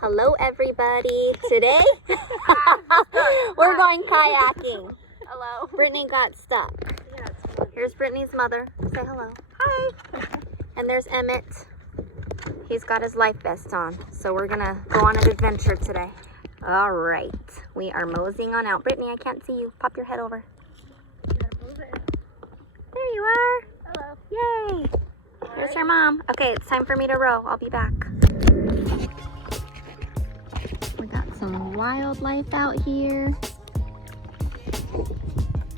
Hello everybody. Today we're going kayaking. Hello. Brittany got stuck. Here's Brittany's mother. Say hello. Hi. And there's Emmett. He's got his life vest on. So we're gonna go on an adventure today. All right. We are moseying on out. Brittany, I can't see you. Pop your head over. There you are. Hello. Yay. Here's her mom. Okay, it's time for me to row. I'll be back. We got some wildlife out here.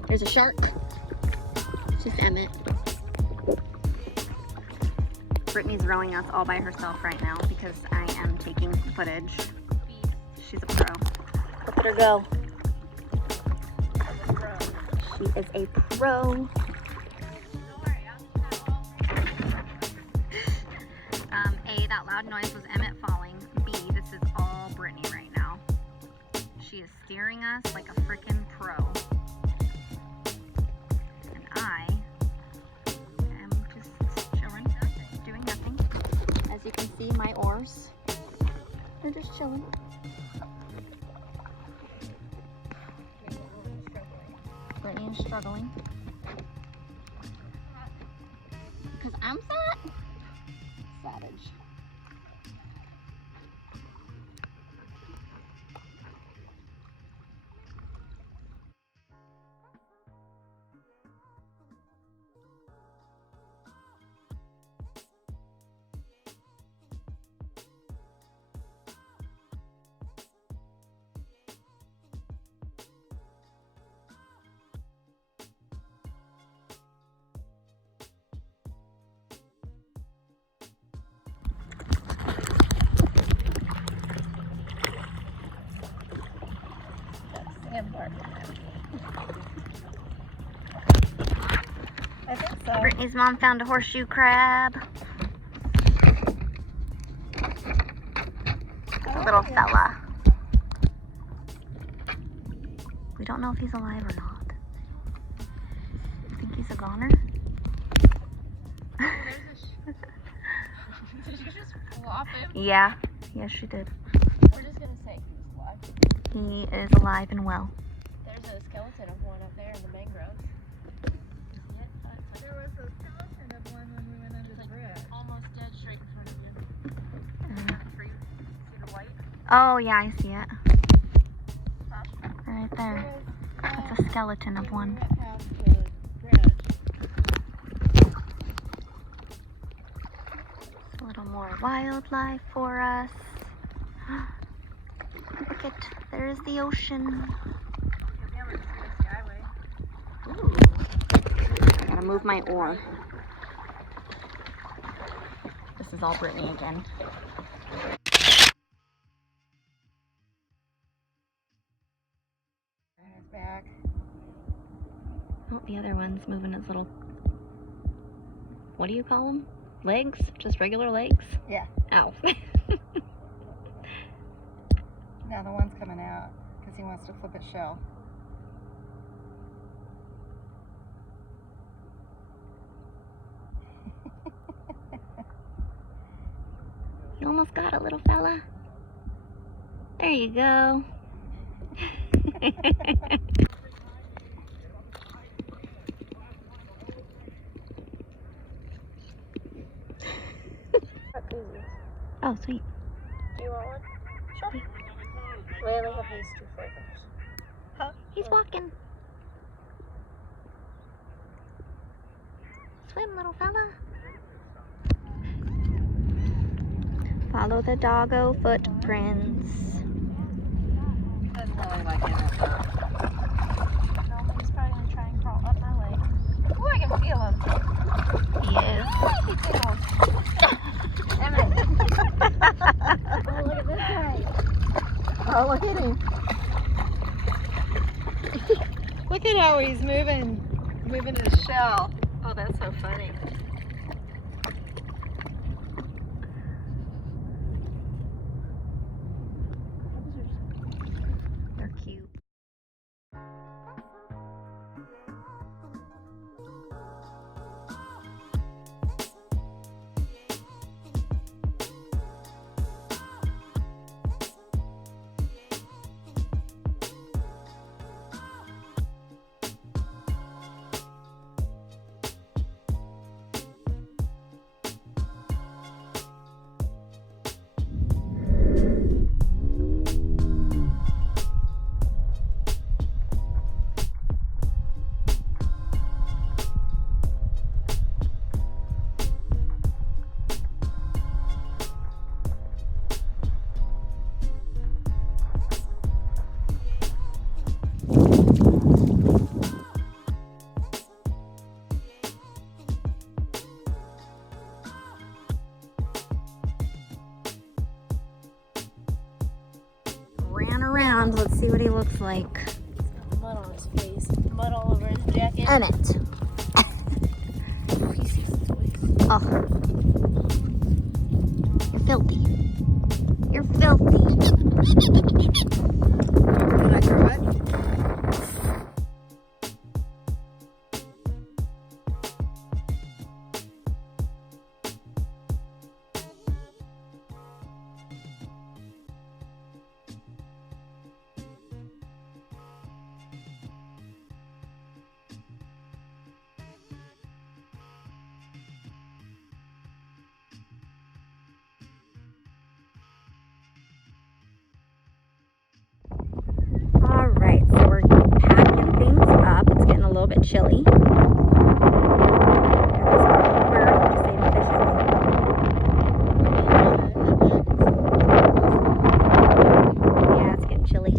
There's a shark. It's just Emmett. Brittany's rowing us all by herself right now because I am taking footage. She's a pro. Look at her go. She is a pro. A, that loud noise was Emmett falling. B, this is all Brittany right now. She is steering us like a freaking pro. And I am just chilling, doing nothing. As you can see, my oars are just chilling. Brittany is struggling. Because I'm fat? Savage. I think so. Brittany's mom found a horseshoe crab. A little fella. We don't know if he's alive or not. Think he's a goner? Did you just flop him? Yeah. Yes, she did. We're just gonna say he's alive. He is alive and well. There's a skeleton of one up there in the mangroves. There was a skeleton of one when we went under the bridge. Almost dead straight in front of you. See the white? Oh, yeah, I see it. Right there. That's a skeleton of one. A little more wildlife for us. Look at, there's the ocean. Ooh. Gotta move my oar. This is all Brittany again. Back. Oh, the other one's moving his little, what do you call them? Legs? Just regular legs? Yeah. Ow. Now the one's coming out because he wants to flip its shell. You almost got it, little fella. There you go. Oh, sweet. Do you want one? Sure. We only have these two flavors. Huh? He's walking. Swim, little fella. Follow the doggo footprints. Doesn't really like it. No, he's probably gonna try and crawl up my leg. Oh, I can feel him. He is. He tickles. Emmett. Oh, look at this guy. Oh, look at him. Look at how he's moving his shell. Oh, that's so funny. They're cute. around. Let's see what he looks like. He's got mud on his face. Mud all over his jacket. Emmett. He sees the toys. Oh. You're filthy. You're filthy. Can I throw it? Alright, so we're packing things up. It's getting a little bit chilly. Yeah, it's getting chilly.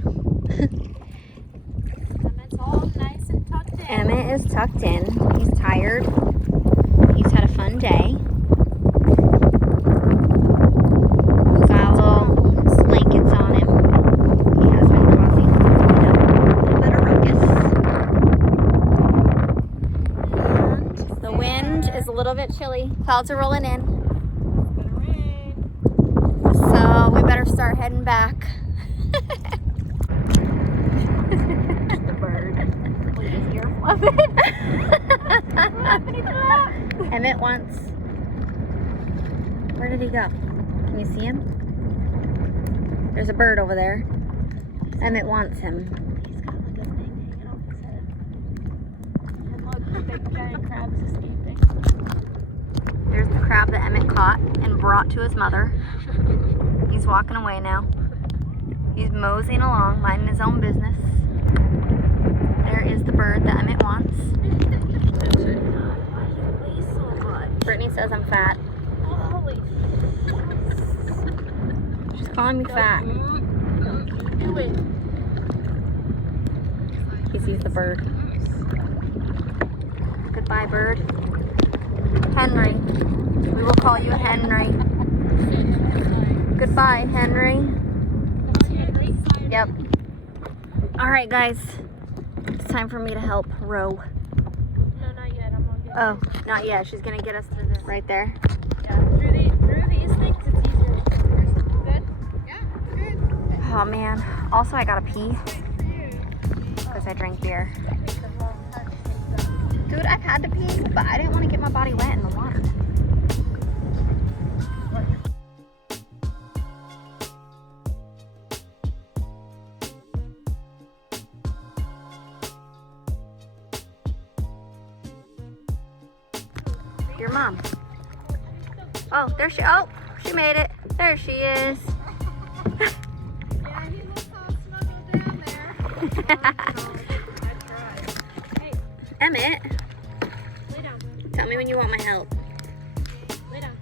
Emmett's all nice and tucked in. Emmett is tucked in. He's tired. He's had a fun day. Got little blankets on him. He has been causing a little bit of ruckus. And the wind is a little bit chilly. Clouds are rolling in. It's gonna rain. So we better start heading back. The bird. Look at his ear flapping. Flappity flap. Emmett wants. Where did he go? Can you see him? There's a bird over there. Emmett wants him. He's got like a thing hanging off his head. And look, the big giant crab's escaping. There's the crab that Emmett caught and brought to his mother. He's walking away now. He's moseying along, minding his own business. There is the bird that Emmett wants. Weighs so much. Brittany says I'm fat. Holy. She's calling me fat. Do it. He sees the bird. Goodbye, bird. Henry. We will call you Henry. Goodbye, Henry. Yep. All right, guys. It's time for me to help row. No, not yet. I'm gonna get Oh, not yet. She's gonna get us through this. Right there. Yeah, through these things, it's easier. Good? Yeah, good. Oh man. Also, I gotta pee because I drank beer. Dude, I've had to pee, but I didn't want to get my body wet in the water. Your mom. Oh, there she. Oh, she made it. There she is. Yeah, he looks all snuggled down there. I tried. Hey, Emmett, lay down. tell me when you want my help. Lay down.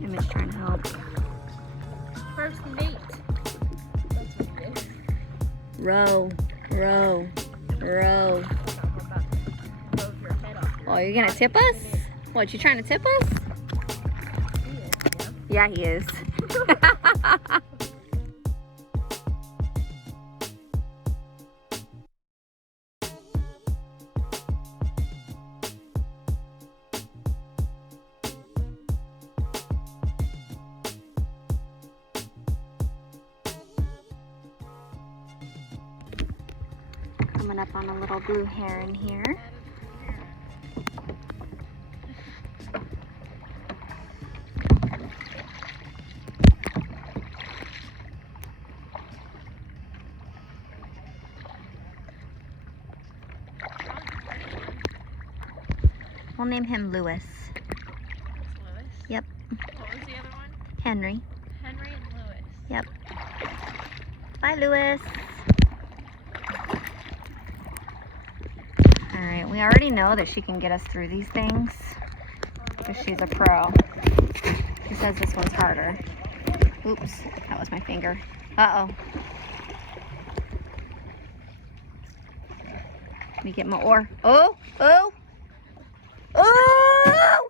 Emmett's trying to help. First mate. That's what it is. Row, row, row. Oh, you're gonna tip us? What, you trying to tip us? Yeah, he is. Coming up on a little blue heron here. We'll name him Lewis. Lewis. Yep. What was the other one? Henry. Henry and Lewis. Yep. Bye, Lewis. Alright, we already know that she can get us through these things because she's a pro. She says this one's harder. Oops, that was my finger. Uh-oh. Let me get my oar. Oh, oh, oh!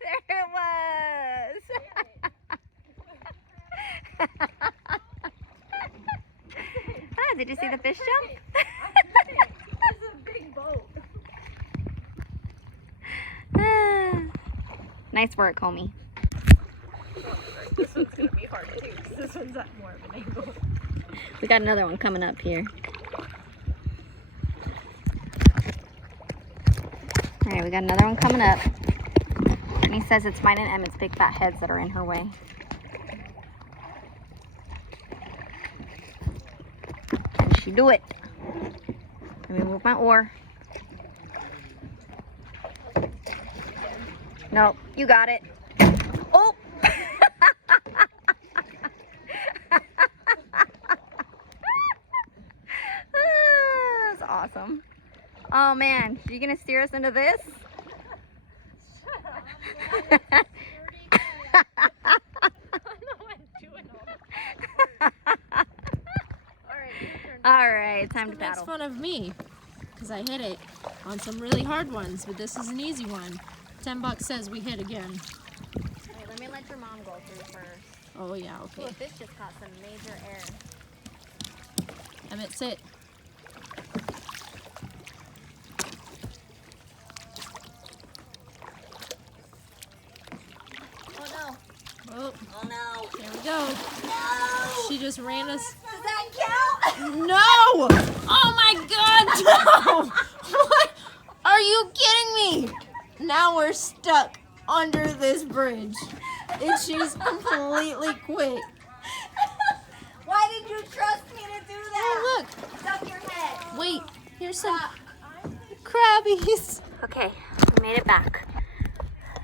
There it was. fish jump? It's a big boat. Nice work, homie. This one's gonna be hard too, because this one's at more of an angle. We got another one coming up here. All right, we got another one coming up. And he says it's mine and Emmett's big fat heads that are in her way. Can she do it? Let me move my oar. Nope, you got it. Oh! That's awesome. Oh man, are you gonna steer us into this? All right, time to Makes paddle. fun of me because I hit it on some really hard ones, but this is an easy one. $10 says we hit again. Wait, let me let your mom go through first. Oh yeah, okay. Look, this just caught some major air. Emmett, sit. Oh no. Oh, Oh no. there we go. No. She just ran us. Does that count? No! Oh my god, no! What? Are you kidding me? Now we're stuck under this bridge. And she's completely quit. Why did you trust me to do that? Oh, look. Duck your head. Wait, here's some crabbies. Okay, we made it back.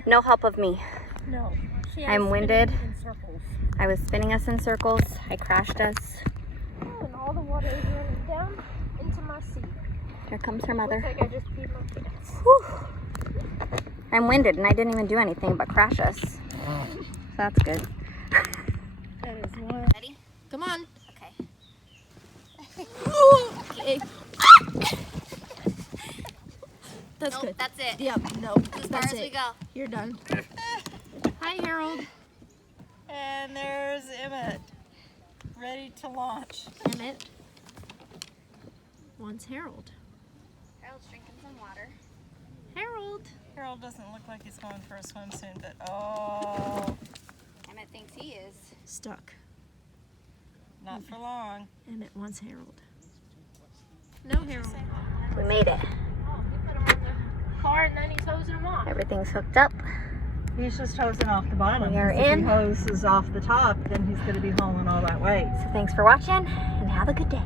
No help of me. No. I'm winded. In circles. I was spinning us in circles. I crashed us. Oh, and all the water is running down into my seat. Here comes her mother. Looks like I just peed my pants. Whew. I'm winded and I didn't even do anything but crash us. So that's good. That is one. Ready? Come on. Okay. Okay. That's Nope, good. that's it. Yep, nope. As far That's as we it. go. You're done. Hi, Harold. And there's Emmett, ready to launch. Emmett wants Harold. Harold's drinking some water. Harold. Harold doesn't look like he's going for a swim soon, but oh, Emmett thinks he is. Stuck. not for long. Emmett wants Harold. No Harold. We made it. Oh, you put him on the car and then he's hosing him off. Everything's hooked up. He's just hosing off the bottom. We are If in. he hoses off the top, then he's going to be hauling all that weight. So thanks for watching and have a good day.